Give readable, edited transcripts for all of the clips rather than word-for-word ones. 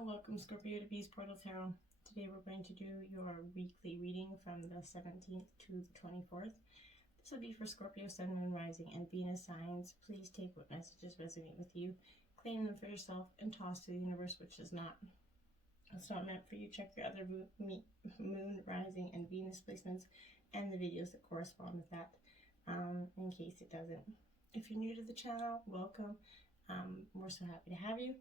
Hello, welcome Scorpio to Peace Portal Tarot. Today we're going to do your weekly reading from the 17th to the 24th. This will be for Scorpio, Sun, Moon, Rising, and Venus signs. Please take what messages resonate with you, claim them for yourself, and toss to the universe which is not. It's not meant for you. Check your other Moon, Rising, and Venus placements and the videos that correspond with that in case it doesn't. If you're new to the channel, welcome. We're so happy to have you.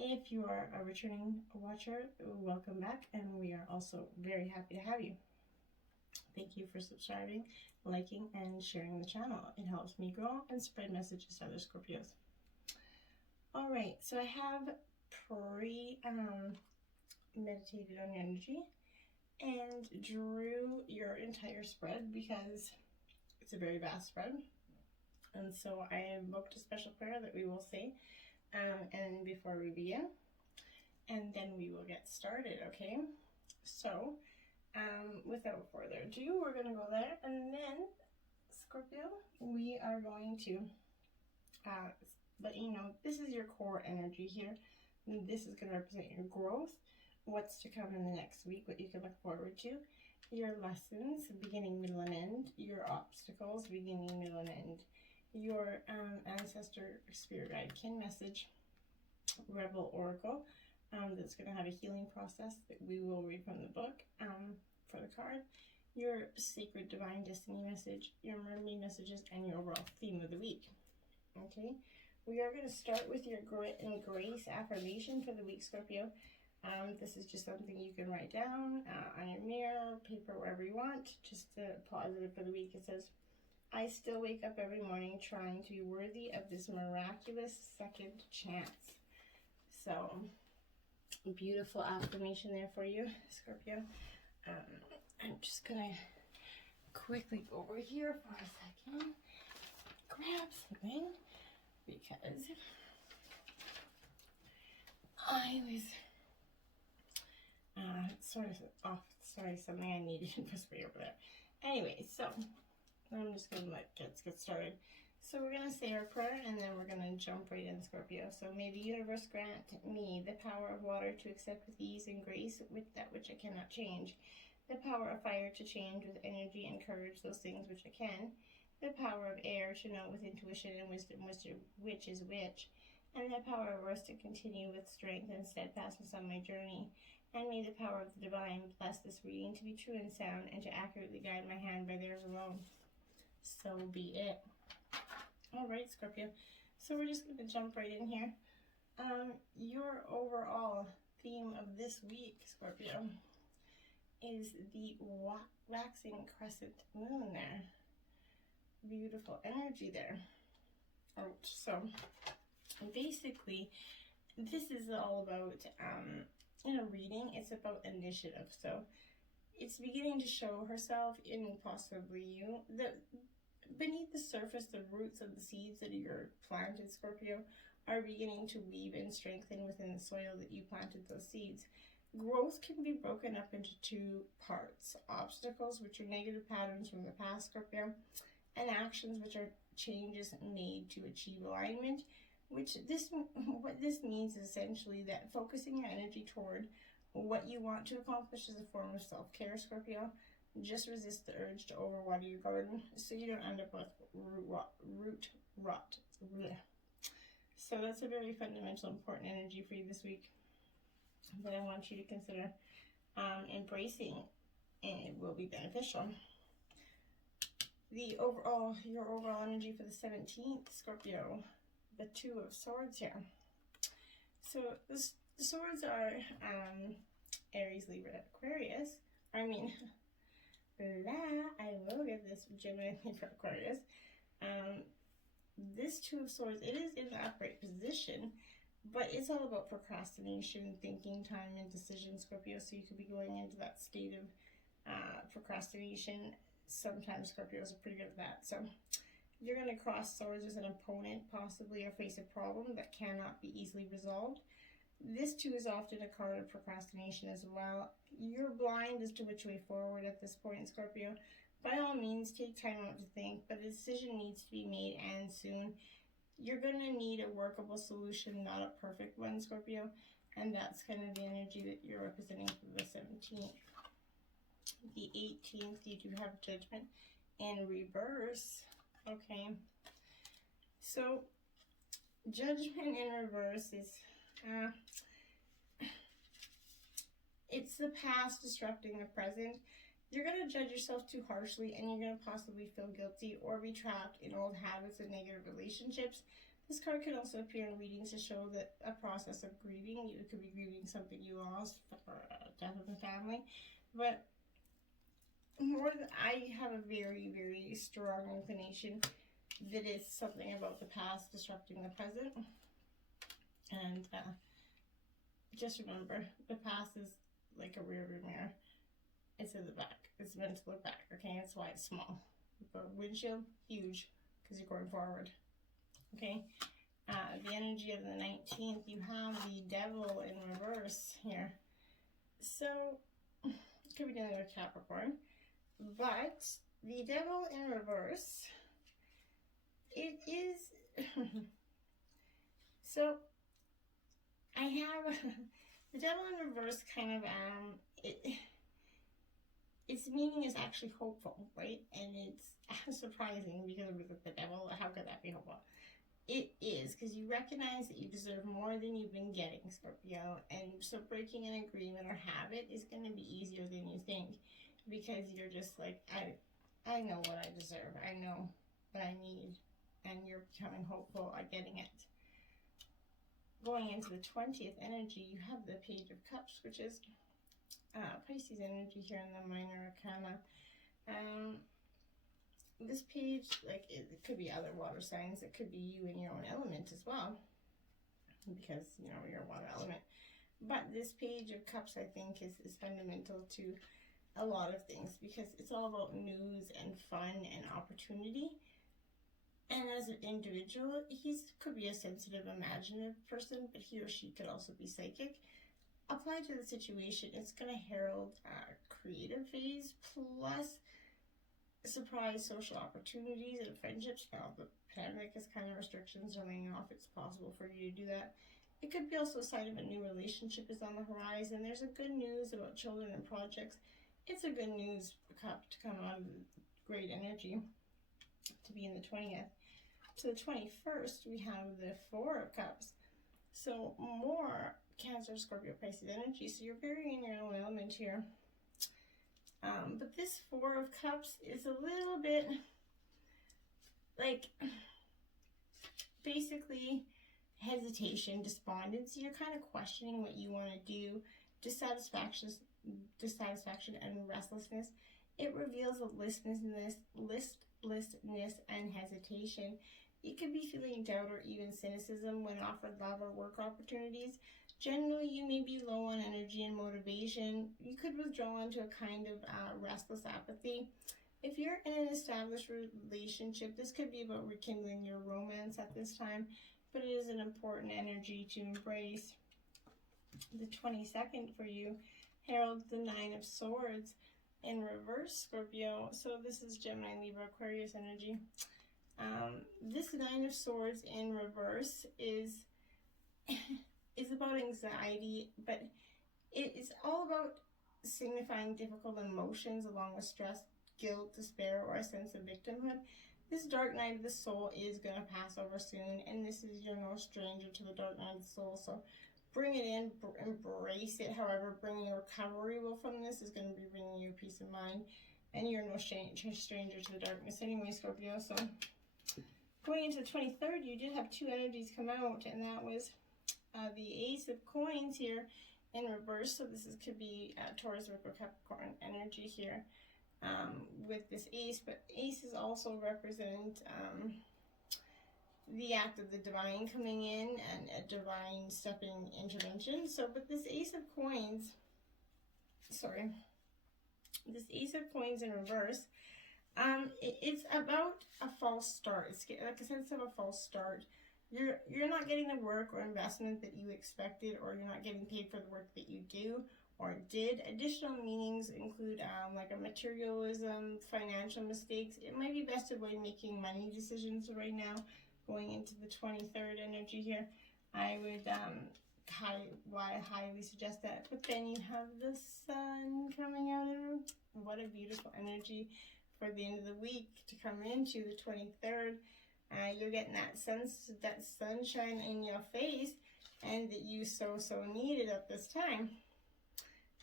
If you are a returning watcher, welcome back, and we are also very happy to have you. Thank you for subscribing, liking, and sharing the channel. It helps me grow and spread messages to other Scorpios. All right, so I have meditated on energy and drew your entire spread because it's a very vast spread. And so I booked a special prayer that we will say and before we begin, and then we will get started, okay? So without further ado, we're going to go there, and then Scorpio, we are going to let you know this is your core energy here. This is going to represent your growth, what's to come in the next week, what you can look forward to, your lessons, beginning, middle, and end, your obstacles, beginning, middle, and end, your ancestor, spirit guide, kin message, rebel oracle, that's going to have a healing process that we will read from the book for the card, your sacred divine destiny message, your mermaid messages, and your overall theme of the week. Okay, we are going to start with your grit and grace affirmation for the week, Scorpio. This is just something you can write down on your mirror, paper, wherever you want, just positive for the week. It says, I still wake up every morning trying to be worthy of this miraculous second chance. So, beautiful affirmation there for you, Scorpio. I'm just going to quickly go over here for a second, grab something, because I was sort of off. Sorry, something I needed to whisper over there. Anyway, so I'm just going to let's get started. So we're going to say our prayer, and then we're going to jump right in, Scorpio. So may the universe grant me the power of water to accept with ease and grace with that which I cannot change, the power of fire to change with energy and courage those things which I can, the power of air to know with intuition and wisdom which is which, and the power of earth to continue with strength and steadfastness on my journey. And may the power of the divine bless this reading to be true and sound, and to accurately guide my hand by theirs alone. So be it. All right, Scorpio. So we're just going to jump right in here. Your overall theme of this week, Scorpio, is the waxing crescent moon there. Beautiful energy there. So basically, this is all about, in a reading, it's about initiative. So it's beginning to show herself in possibly you. Beneath the surface, the roots of the seeds that you're planted, Scorpio, are beginning to weave and strengthen within the soil that you planted those seeds. Growth can be broken up into two parts: obstacles, which are negative patterns from the past, Scorpio, and actions, which are changes made to achieve alignment. What this means is essentially that focusing your energy toward what you want to accomplish is a form of self-care, Scorpio. Just resist the urge to overwater your garden so you don't end up with root rot. So that's a very fundamental, important energy for you this week that I want you to consider embracing, and it will be beneficial. Your overall energy for the 17th, Scorpio, the Two of Swords here. So the swords are Aries, Libra, Aquarius. I will get this genuinely for Aquarius. This Two of Swords, it is in the upright position, but it's all about procrastination, thinking time, and decision, Scorpio. So you could be going into that state of procrastination. Sometimes Scorpios are pretty good at that. So you're going to cross swords as an opponent, possibly, or face a problem that cannot be easily resolved. This too is often a card of procrastination as well. You're blind as to which way forward at this point, Scorpio. By all means, take time out to think, but a decision needs to be made, and soon. You're going to need a workable solution, not a perfect one, Scorpio. And that's kind of the energy that you're representing for the 17th. The 18th, you do have Judgment in reverse. Okay. So, Judgment in reverse is, it's the past disrupting the present. You're going to judge yourself too harshly, and you're going to possibly feel guilty or be trapped in old habits and negative relationships. This card can also appear in readings to show that a process of grieving. You could be grieving something you lost, or a death of a family. But more than, I have a very, very strong inclination that it's something about the past disrupting the present. And just remember, the past is like a rear view mirror. It's in the back. It's meant to look back, okay? That's why it's small. But windshield, huge, because you're going forward. Okay? The energy of the 19th, you have the Devil in reverse here. So, could be dealing with Capricorn. But, the Devil in reverse, it is... So, I have... the Devil in reverse kind of, its meaning is actually hopeful, right? And it's surprising because with the Devil, how could that be hopeful? It is, because you recognize that you deserve more than you've been getting, Scorpio. And so breaking an agreement or habit is going to be easier than you think, because you're just like, I know what I deserve. I know what I need. And you're becoming hopeful at getting it. Going into the 20th energy, you have the Page of Cups, which is Pisces energy here in the Minor Arcana. This page, like, it could be other water signs. It could be you in your own element as well, because, you know, you're a water element. But this Page of Cups, I think, is fundamental to a lot of things, because it's all about news and fun and opportunity. And as an individual, could be a sensitive, imaginative person, but he or she could also be psychic. Applied to the situation, it's going to herald creative phase plus surprise social opportunities and friendships. Now, the pandemic is kind of restrictions are laying off. It's possible for you to do that. It could be also a sign of a new relationship is on the horizon. There's a good news about children and projects. It's a good news cup to come out of great energy to be in the 20th. To the 21st, we have the Four of Cups. So more Cancer, Scorpio, Pisces energy. So you're very in your own element here. But this Four of Cups is a little bit like basically hesitation, despondency. You're kind of questioning what you want to do, dissatisfaction and restlessness. It reveals a listlessness and hesitation. You could be feeling doubt or even cynicism when offered love or work opportunities. Generally, you may be low on energy and motivation. You could withdraw into a kind of restless apathy. If you're in an established relationship, this could be about rekindling your romance at this time, but it is an important energy to embrace. The 22nd for you heralds the Nine of Swords in reverse, Scorpio. So this is Gemini, Libra, Aquarius energy. This Nine of Swords in reverse is about anxiety, but it is all about signifying difficult emotions along with stress, guilt, despair, or a sense of victimhood. This dark night of the soul is going to pass over soon, and you're no stranger to the dark night of the soul, so bring it in, embrace it. However, bringing recovery from this is going to be bringing you peace of mind, and you're no stranger to the darkness anyway, Scorpio. So going into the 23rd, you did have two energies come out, and that was the Ace of Coins here in reverse. So this could be Taurus, Virgo, Capricorn energy here with this Ace, but Aces also represent the act of the divine coming in and a divine stepping intervention. So, but this Ace of Coins, this Ace of Coins in reverse, it's about a false start. It's like a sense of a false start. You're not getting the work or investment that you expected, or you're not getting paid for the work that you do or did. Additional meanings include like a materialism, financial mistakes. It might be best to avoid making money decisions right now. Going into the 23rd energy here, I would why I highly suggest that. But then you have the sun coming out of, what a beautiful energy for the end of the week to come into the 23rd. You're getting that sunshine in your face, and that you so needed at this time.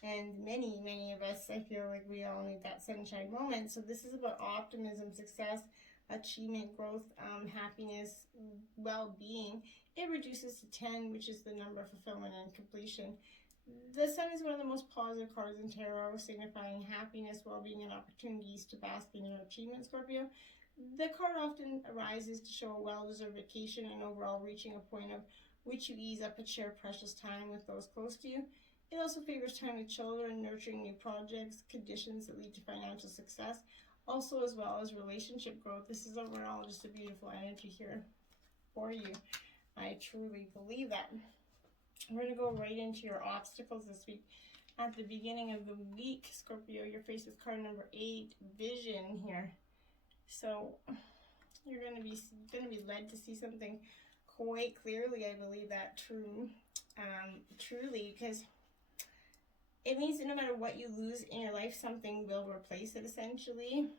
And many of us, I feel like we all need that sunshine moment. So this is about optimism, success, achievement, growth, happiness, well-being. It reduces to 10, which is the number of fulfillment and completion. The sun is one of the most positive cards in tarot, signifying happiness, well-being, and opportunities to bask in your achievement, Scorpio. The card often arises to show a well-deserved vacation and overall reaching a point of which you ease up and share precious time with those close to you. It also favors time with children, nurturing new projects, conditions that lead to financial success, also as well as relationship growth. This is overall just a beautiful energy here for you. I truly believe that. We're going to go right into your obstacles this week. At the beginning of the week, Scorpio, you're faced with card number 8, Vision here. So you're going to be led to see something quite clearly. I believe that truly, because it means that no matter what you lose in your life, something will replace it, essentially.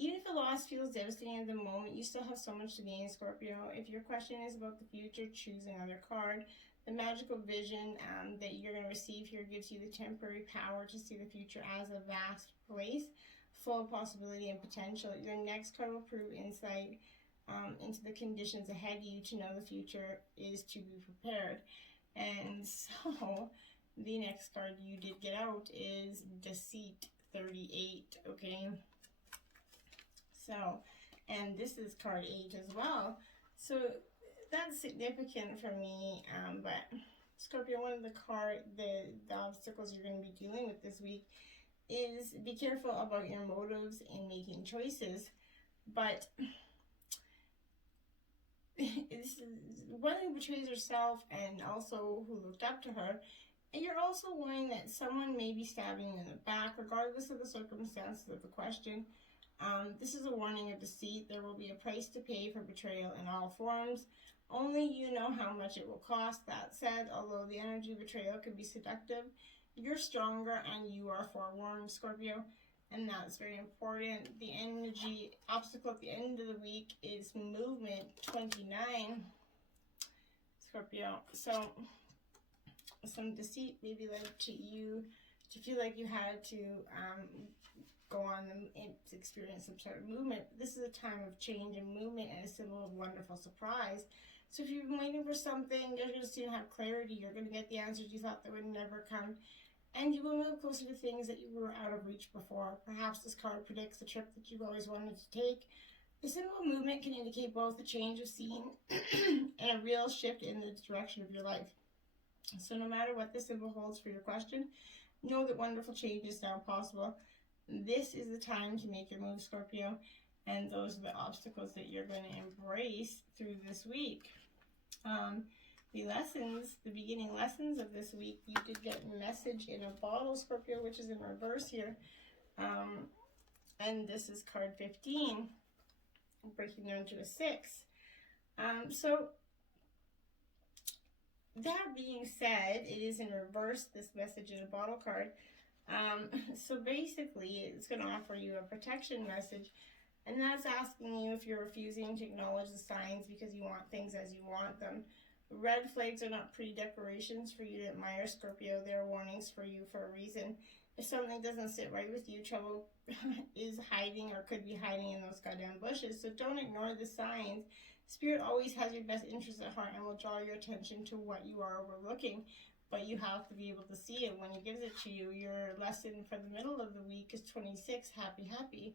Even if a loss feels devastating at the moment, you still have so much to gain, Scorpio. If your question is about the future, choose another card. The magical vision that you're going to receive here gives you the temporary power to see the future as a vast place, full of possibility and potential. Your next card will prove insight into the conditions ahead of you to know the future is to be prepared. And so the next card you did get out is Deceit 38, okay? So, and this is card 8 as well. So that's significant for me. But Scorpio, one of the obstacles you're going to be dealing with this week is be careful about your motives in making choices. But this is one who betrays herself and also who looked up to her. And you're also warning that someone may be stabbing you in the back, regardless of the circumstances of the question. This is a warning of deceit. There will be a price to pay for betrayal in all forms. Only you know how much it will cost. That said, although the energy of betrayal can be seductive, you're stronger and you are forewarned, Scorpio. And that's very important. The energy obstacle at the end of the week is movement 29, Scorpio. So some deceit maybe led to you to feel like you had to go on and experience some sort of movement. This is a time of change and movement and a symbol of wonderful surprise. So if you've been waiting for something, you're going to soon have clarity. You're going to get the answers you thought that would never come. And you will move closer to things that you were out of reach before. Perhaps this card predicts the trip that you've always wanted to take. The symbol of movement can indicate both a change of scene and a real shift in the direction of your life. So no matter what this symbol holds for your question, know that wonderful change is now possible. This is the time to make your move, Scorpio. And those are the obstacles that you're going to embrace through this week. The beginning lessons of this week, you did get a message in a bottle, Scorpio, which is in reverse here. And this is card 15, breaking down to a 6. So that being said, it is in reverse, this message in a bottle card. So basically, it's going to offer you a protection message. And that's asking you if you're refusing to acknowledge the signs because you want things as you want them. Red flags are not pretty declarations for you to admire, Scorpio. They're warnings for you for a reason. If something doesn't sit right with you, trouble is hiding or could be hiding in those goddamn bushes. So don't ignore the signs. Spirit always has your best interests at heart and will draw your attention to what you are overlooking. But you have to be able to see it when it gives it to you. Your lesson for the middle of the week is 26, happy, happy.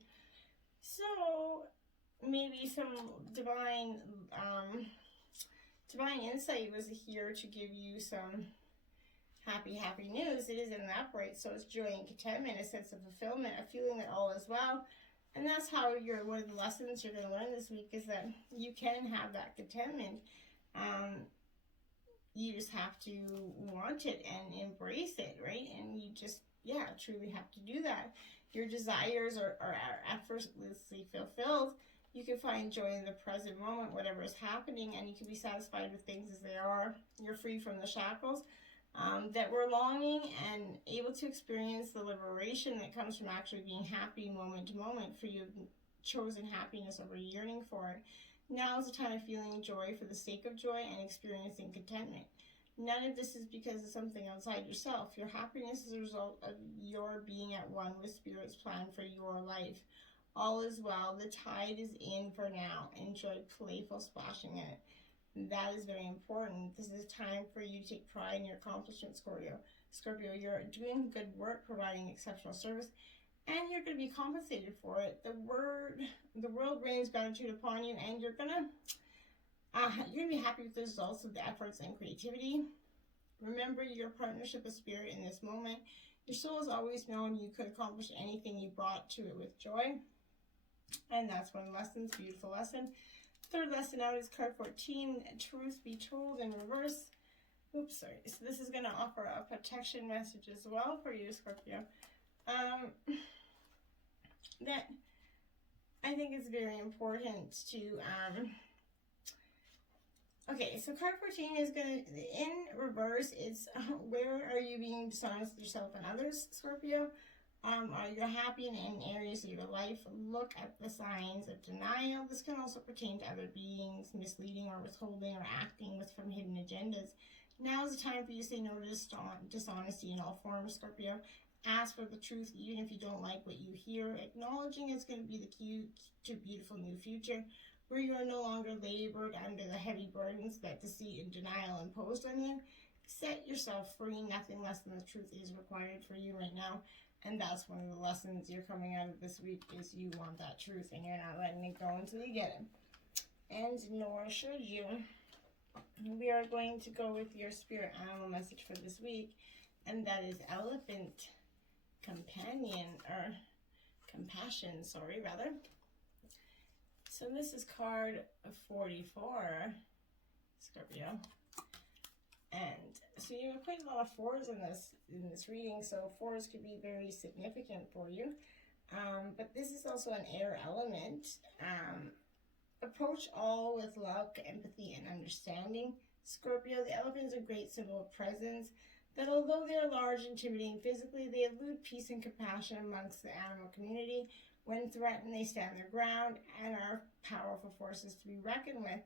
So maybe some divine insight was here to give you some happy news. It is in the upright, so it's joy and contentment, a sense of fulfillment, a feeling that all is well. And that's how one of the lessons you're going to learn this week is that you can have that contentment. You just have to want it and embrace it, right? And you just, truly have to do that. Your desires are effortlessly fulfilled. You can find joy in the present moment, whatever is happening, and you can be satisfied with things as they are. You're free from the shackles that we're longing, and able to experience the liberation that comes from actually being happy moment to moment, for you've chosen happiness over yearning for it. Now is the time of feeling joy for the sake of joy and experiencing contentment. None of this is because of something outside yourself. Your happiness is a result of your being at one with Spirit's plan for your life. All is well. The tide is in for now. Enjoy playful splashing in it. That is very important. This is time for you to take pride in your accomplishments, Scorpio. Scorpio, you're doing good work, providing exceptional service, and you're going to be compensated for it. The world rains gratitude upon you, and you're going to be happy with the results of the efforts and creativity. Remember your partnership with Spirit in this moment. Your soul has always known you could accomplish anything you brought to it with joy. And that's one lesson, beautiful lesson. Third lesson out is card 14, Truth Be Told in reverse. Oops, sorry. So this is going to offer a protection message as well for you, Scorpio. That I think is very important to, okay, so card 14 is going to, in reverse, it's where are you being dishonest with yourself and others, Scorpio? Are you happy in areas of your life? Look at the signs of denial. This can also pertain to other beings, misleading or withholding or acting with from hidden agendas. Now is the time for you to say no to dishonesty in all forms, Scorpio. Ask for the truth even if you don't like what you hear. Acknowledging is going to be the key to a beautiful new future, where you are no longer labored under the heavy burdens that deceit and denial imposed on you. Set yourself free. Nothing less than the truth is required for you right now. And that's one of the lessons you're coming out of this week, is you want that truth and you're not letting it go until you get it. And nor should you. We are going to go with your spirit animal message for this week, and that is elephant companion, or compassion, sorry, rather. So this is card 44, Scorpio. And so you have quite a lot of fours in this reading, so fours could be very significant for you. But this is also an air element. Approach all with love, empathy, and understanding. Scorpio, the elephant is a great symbol of presence, that although they are large and intimidating physically, they elude peace and compassion amongst the animal community. When threatened, they stand their ground and are powerful forces to be reckoned with.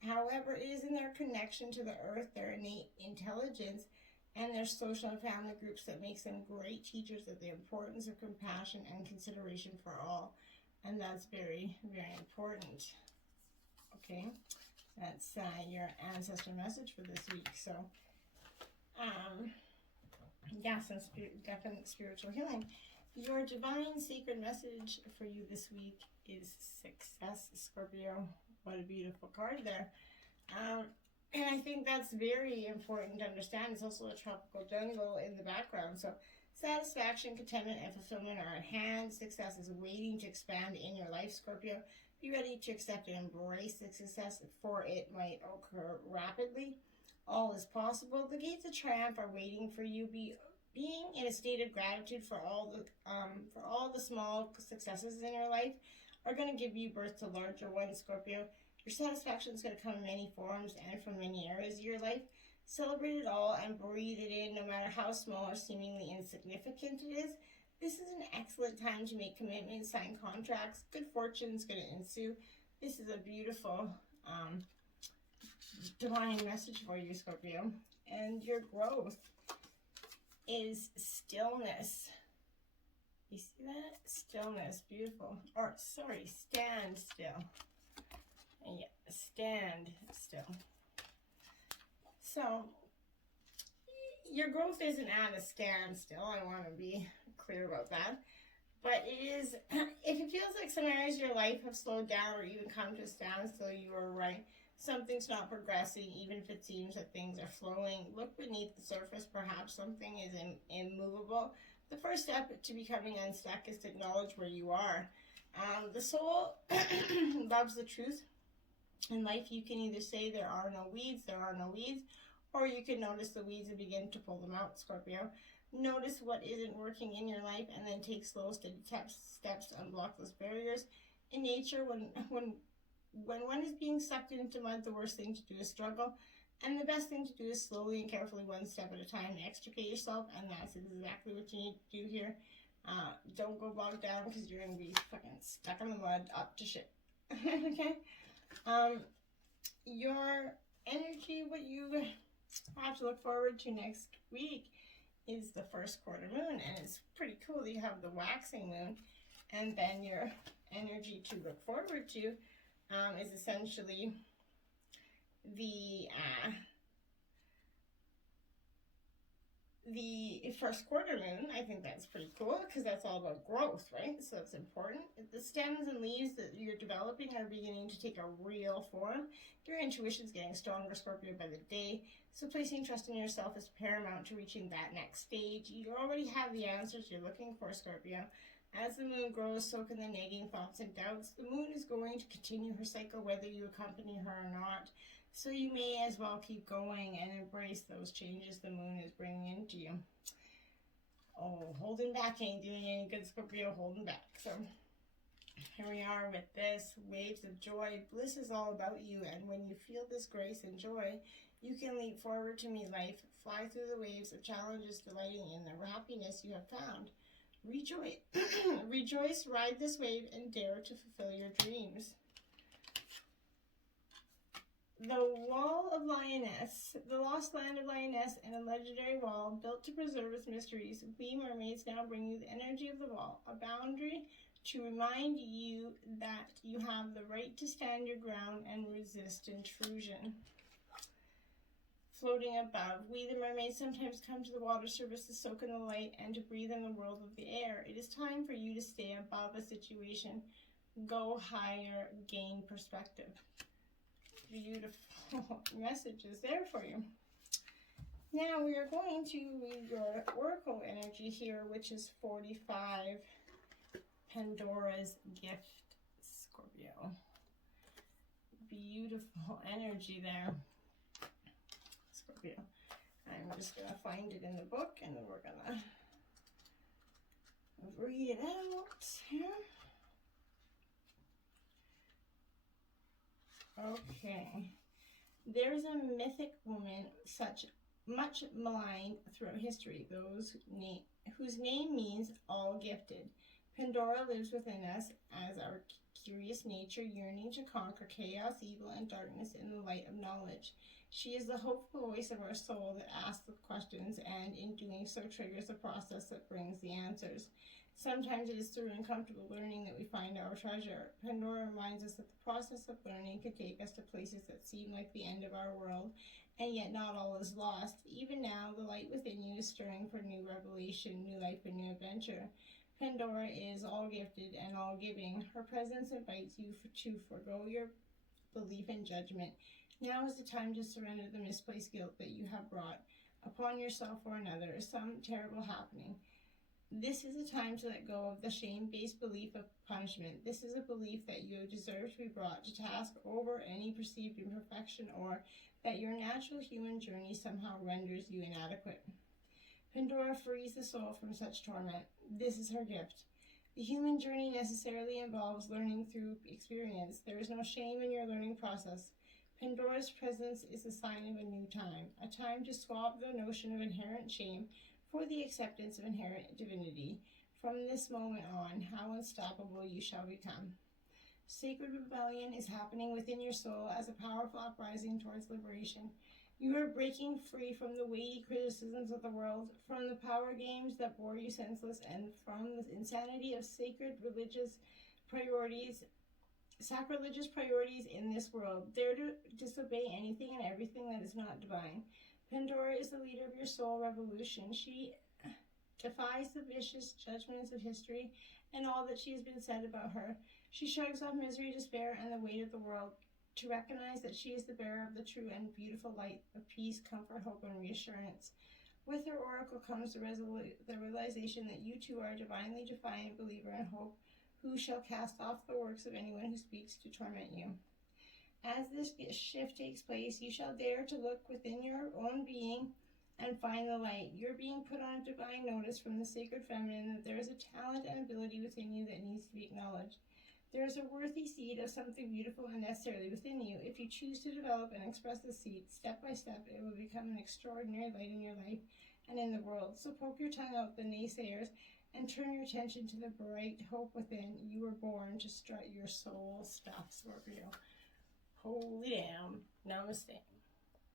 However, it is in their connection to the earth, their innate intelligence, and their social and family groups that makes them great teachers of the importance of compassion and consideration for all. And that's very, very important. Okay, that's your ancestor message for this week. So, yeah, some definite spiritual healing. Your divine sacred message for you this week is success, Scorpio. What a beautiful card there. And I think that's very important to understand. It's also a tropical jungle in the background. So satisfaction, contentment, and fulfillment are at hand. Success is waiting to expand in your life, Scorpio. Be ready to accept and embrace the success, for it might occur rapidly. All is possible. The gates of triumph are waiting for you. Being in a state of gratitude for all the small successes in your life are going to give you birth to larger ones, Scorpio. Your satisfaction is going to come in many forms and from many areas of your life. Celebrate it all and breathe it in, no matter how small or seemingly insignificant it is. This is an excellent time to make commitments, sign contracts. Good fortune is going to ensue. This is a beautiful divine message for you, Scorpio. And your growth is stillness. You see that? Stillness. Beautiful. Or, sorry, stand still. Yeah, stand still. So, your growth isn't at a standstill. I want to be clear about that. But it is, if it feels like some areas of your life have slowed down or even come to a standstill, you are right. Something's not progressing, even if it seems that things are flowing. Look beneath the surface. Perhaps something is immovable. The first step to becoming unstuck is to acknowledge where you are. The soul loves the truth. In life, you can either say there are no weeds, or you can notice the weeds and begin to pull them out, Scorpio. Notice what isn't working in your life and then take slow, steady steps to unblock those barriers. in nature, when one is being sucked into mud, the worst thing to do is struggle. And the best thing to do is slowly and carefully, one step at a time, extricate yourself. And that's exactly what you need to do here. Don't go bogged down because you're going to be fucking stuck in the mud up to shit. Okay? Your energy, what you have to look forward to next week is the first quarter moon. And it's pretty cool that you have the waxing moon. And then your energy to look forward to is essentially the first quarter moon. I think that's pretty cool because that's all about growth, right? So it's important. The stems and leaves that you're developing are beginning to take a real form. Your intuition is getting stronger, Scorpio, by the day. So placing trust in yourself is paramount to reaching that next stage. You already have the answers you're looking for, Scorpio. As the moon grows, so can the nagging thoughts and doubts. The moon is going to continue her cycle whether you accompany her or not. So you may as well keep going and embrace those changes the moon is bringing into you. Oh, holding back ain't doing any good, Scorpio, holding back. So here we are with this, waves of joy. Bliss is all about you, and when you feel this grace and joy, you can leap forward to meet life, fly through the waves of challenges, delighting in the happiness you have found. Rejoice, rejoice, ride this wave, and dare to fulfill your dreams. The Wall of Lioness, the lost land of Lioness, and a legendary wall built to preserve its mysteries. We mermaids now bring you the energy of the wall, a boundary to remind you that you have the right to stand your ground and resist intrusion. Floating above, we the mermaids sometimes come to the water surface to soak in the light and to breathe in the world of the air. It is time for you to stay above a situation, go higher, gain perspective. Beautiful messages there for you. Now we are going to read your oracle energy here, which is 45, Pandora's gift, Scorpio. Beautiful energy there, Scorpio. I'm just going to find it in the book and then we're going to read it out here. Okay. There's a mythic woman much maligned throughout history, whose name means all gifted. Pandora lives within us as our curious nature yearning to conquer chaos, evil, and darkness in the light of knowledge. She is the hopeful voice of our soul that asks the questions and in doing so triggers the process that brings the answers. Sometimes it is through uncomfortable learning that we find our treasure. Pandora reminds us that the process of learning can take us to places that seem like the end of our world, and yet not all is lost. Even now, the light within you is stirring for new revelation, new life, and new adventure. Pandora is all gifted and all giving. Her presence invites you to forgo your belief and judgment. Now is the time to surrender the misplaced guilt that you have brought upon yourself or another, some terrible happening. This is a time to let go of the shame-based belief of punishment. This is a belief that you deserve to be brought to task over any perceived imperfection or that your natural human journey somehow renders you inadequate. Pandora frees the soul from such torment. This is her gift. The human journey necessarily involves learning through experience. There is no shame in your learning process. Pandora's presence is a sign of a new time, a time to swap the notion of inherent shame for the acceptance of inherent divinity. From this moment on, how unstoppable you shall become. Sacred rebellion is happening within your soul as a powerful uprising towards liberation. You are breaking free from the weighty criticisms of the world, from the power games that bore you senseless, and from the insanity of sacrilegious priorities in this world. Dare to disobey anything and everything that is not divine. Pandora is the leader of your soul revolution. She defies the vicious judgments of history and all that she has been said about her. She shrugs off misery, despair, and the weight of the world to recognize that she is the bearer of the true and beautiful light of peace, comfort, hope, and reassurance. With her oracle comes the realization that you too are a divinely defiant believer in hope, who shall cast off the works of anyone who speaks to torment you. As this shift takes place, you shall dare to look within your own being and find the light. You're being put on a divine notice from the sacred feminine that there is a talent and ability within you that needs to be acknowledged. There is a worthy seed of something beautiful and necessarily within you. If you choose to develop and express the seed, step by step, it will become an extraordinary light in your life and in the world. So poke your tongue out the naysayers and turn your attention to the bright hope within. You were born to strut your soul stuff, Scorpio. Holy damn. Namaste.